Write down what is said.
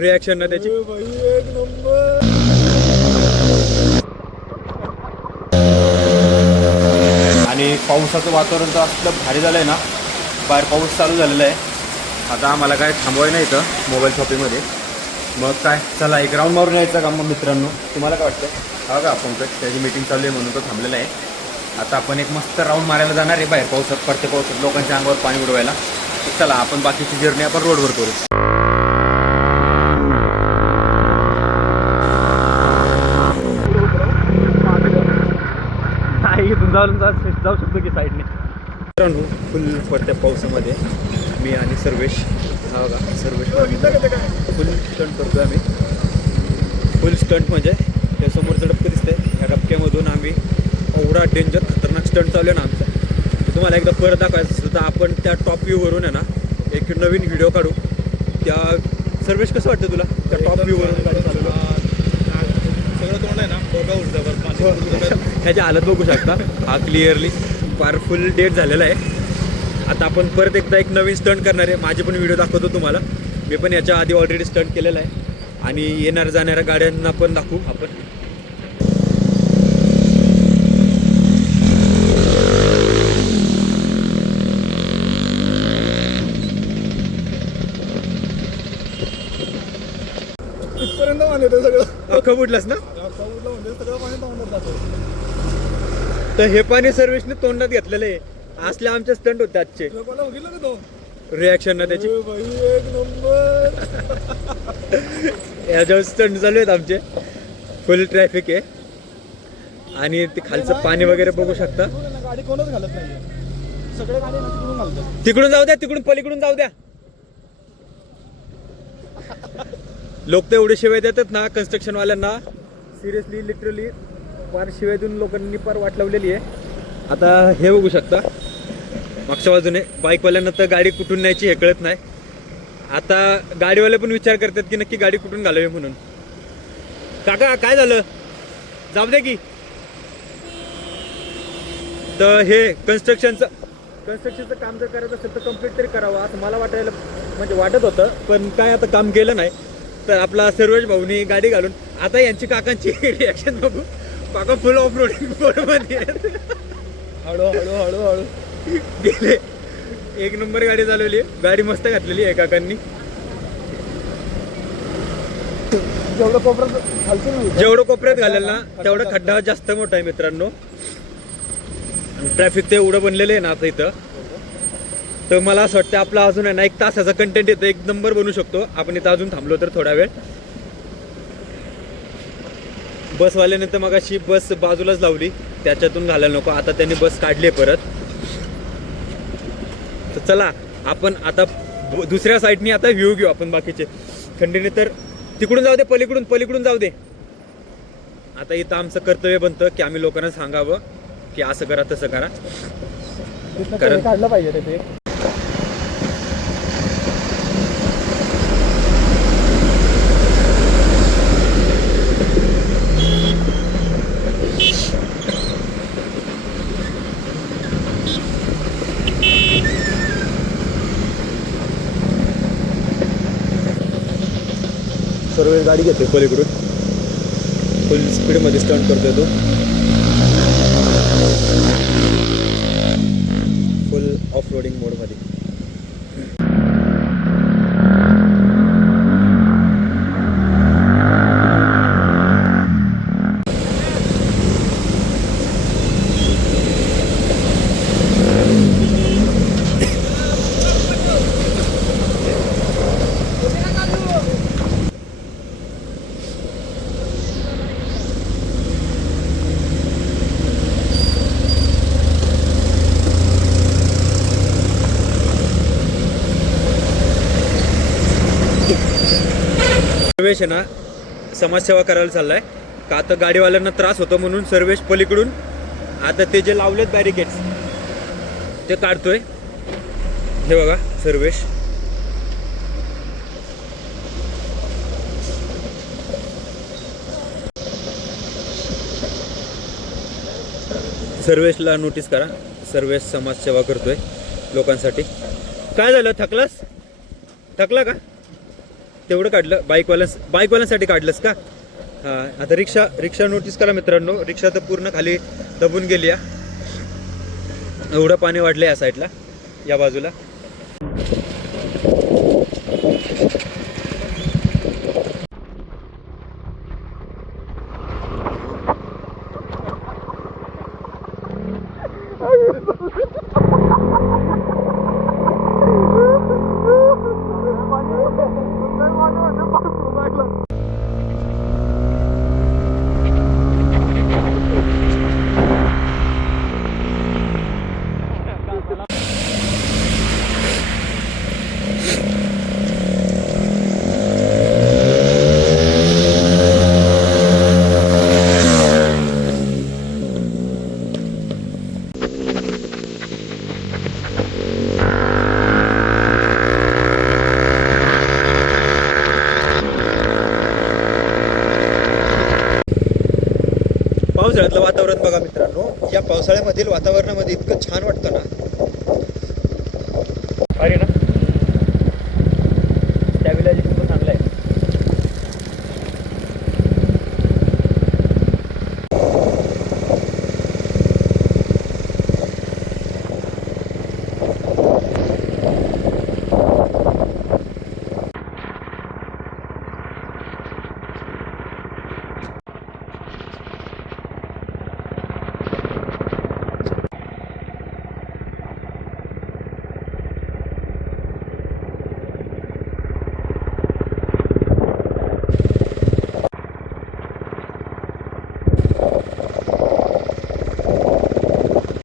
Reaction ना त्याची. एक नंबर. आणि पावसाचं वातावरण तर असलं भारी झालं आहे ना. बाहेर पाऊस चालू झालेला आहे. आता आम्हाला काय थांबवाय नाही इथं मोबाईल शॉपिंगमध्ये मग काय चला एक राऊंड मारून यायचं का मग मित्रांनो? तुम्हाला काय वाटतं हा का आपण त्याची मीटिंग चालू आहे म्हणून तो थांबलेला आहे. आता आपण एक मस्त राऊंड मारायला जाणार आहे बाहेर पावसात पडते पावसात लोकांच्या अंगावर पाणी उडवायला चला आपण बाकीची जर्नी आपण रोडवर करू. जा जाऊ शकतो की साईडने मित्रांनो फुल पडत्या पावसामध्ये मी आणि सर्वेश हा बघा सर्वेश फुल स्टंट करतोय आम्ही. फुल स्टंट म्हणजे त्या समोरचं डबकं दिसतंय. या डबक्यामधून आम्ही एवढा डेंजर खतरनाक स्टंट चालू आहे ना आमचा. तर तुम्हाला एकदा परत दाखवायचं असेल तर आपण त्या टॉप व्ह्यूवरून आहे ना एक नवीन व्हिडिओ काढू. त्या सर्वेश कसं वाटतं तुला? त्या टॉप व्ह्यूवरून तोंड आहे ना बघा उडतं ह्याची हालत बघू शकता. हा क्लिअरली फार फुल डेट झालेला आहे. आता आपण परत एकदा एक नवीन स्टंट करणार आहे. माझे पण व्हिडिओ दाखवतो तुम्हाला. मी पण याच्या आधी ऑलरेडी स्टंट केलेला आहे. आणि येणाऱ्या जाणाऱ्या गाड्यांना पण दाखवू आपण. इथपर्यंत सगळं. अख्खं बुडलास ना? म्हणजे सगळं पाणी तोंडात जातं. तर हे पाणी सर्व्हिसने तोंडात घेतलेलं आहे असले आमचे स्टंट होते आजचे. लोकांना बघितलं का तो? रिॲक्शन ना त्याची. ए बाई एक नंबर. याच्यावर स्टंट चालू आहेत आमचे. फुल ट्रॅफिक आहे. आणि ते खालचं पाणी वगैरे बघू शकता. तिकडून आहे ना, गाडी कोणच घालत नाहीये. सगळे गाडी ना तिकडून घालतात. तिकडून जाऊ द्या तिकडून पलीकडून जाऊ द्या. लोक तर एवढे शिवाय देतात ना कन्स्ट्रक्शनवाल्यांना सिरियसली लिटरली फार शिवाय देऊन लोकांनी फार वाट लावलेली आहे. आता हे बघू शकता. मागच्या बाजूने बाईकवाल्यांना तर गाडी कुठून न्यायची हे कळत नाही. आता गाडीवाले पण विचार करतात की नक्की गाडी कुठून घालावी म्हणून. काका काय झालं? जाऊ दे की. तर हे कन्स्ट्रक्शनचं कन्स्ट्रक्शनचं काम जर करायचं असेल तर कंप्लीट तरी करावं असं मला वाटायला म्हणजे वाटत होतं पण काय आता काम केलं नाही. तर आपला सर्वेश भाऊनी गाडी घालून आता यांची काकांची रिॲक्शन बघू. काका फुल ऑफ रोडिंग. हळू हळू हळू हळू. गेले. एक नंबर गाडी चालवली. गाडी मस्त घातलेली आहे काकांनी. जेवढं कोपऱ्यात जेवढं कोपऱ्यात घालेल ना तेवढं खड्डा जास्त मोठा आहे मित्रांनो. ट्रॅफिक ते एवढं बनलेलं आहे ना आता इथं. तर मला असं वाटतं आपला अजून आहे ना एक तासाचा कंटेंट येतो एक नंबर बनवू शकतो. आपण इथं अजून थांबलो तर थोडा वेळ. बसवाल्याने तर मग अशी बस बाजूलाच लावली. त्याच्यातून घालायला नको. आता त्यांनी बस काढली परत. तर चला आपण आता दुसऱ्या साईडनी आता व्ह्यू घेऊ आपण बाकीचे. थंडीने तर तिकडून जाऊ दे पलीकडून पलीकडून जाऊ दे. आता इथं आमचं कर्तव्य बनतं की आम्ही लोकांना सांगावं की असं करा तसं करा. कारण- काढलं पाहिजे सर्व गाडी घेते पलीकडून. फुल स्पीडमध्ये स्टंट करतोय तो. फुल ऑफ रोडिंग मोडमध्ये सर्वेश आहे ना समाजसेवा करायला चाललाय. का आता गाडीवाल्यांना त्रास होतो म्हणून सर्वेश पलीकडून आता ते जे लावलेत बॅरिकेड्स ते काढतोय. हे बघा सर्वेश. सर्वेशला नोटीस करा. सर्वेश समाजसेवा करतोय लोकांसाठी. काय झालं? थकलास? थकला का? तेवढं काढलं. बाईकवाल्यां बाईकवाल्यांसाठी काढलंस का? हां आता रिक्षा रिक्षा नोटीस करा मित्रांनो. रिक्षा तर पूर्ण खाली दबून गेली आहे. एवढं पाणी वाढलं या साईडला या बाजूला. पावसाळ्यामधील वातावरणामध्ये इतकं छान वाटतं ना? अरे ना.